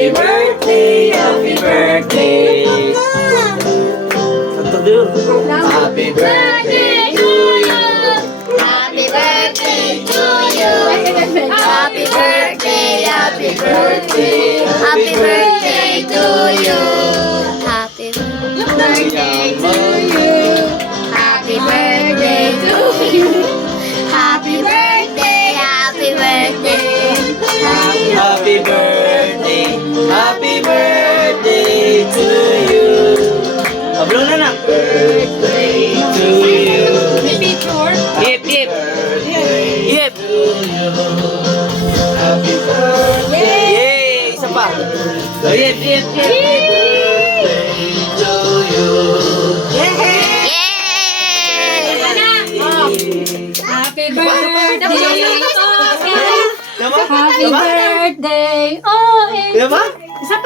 Happy birthday, happy birthday. Happy birthday to you. Happy birthday to you. Happy birthday, happy birthday. Happy birthday to you. Happy birthday to you. Happy birthday to you. Happy birthday, happy birthday. Happy birthday, happy birthday to you. Pablo na na. Birthday to you. Yep, yep. Yep. Happy birthday. Yay! Isa pa. Oh, yep, yep, yep. Birthday to you. Yay! Happy birthday. Tama? Happy Tama? birthday. Oh, Tama?